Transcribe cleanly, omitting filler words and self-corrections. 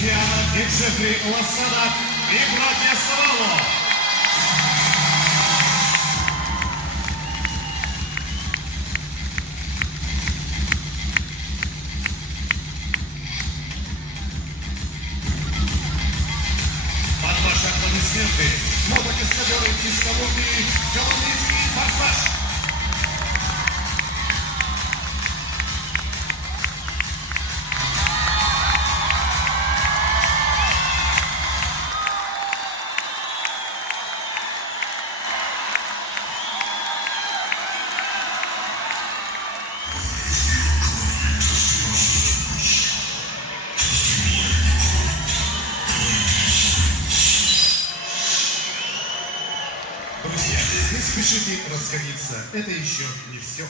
Диана и Джеффри Лосада и братья Савало. Под ваши аплодисменты мотокаскадеры из Колумбии «Колумбийский форсаж». Друзья, не спешите расходиться, это еще не все.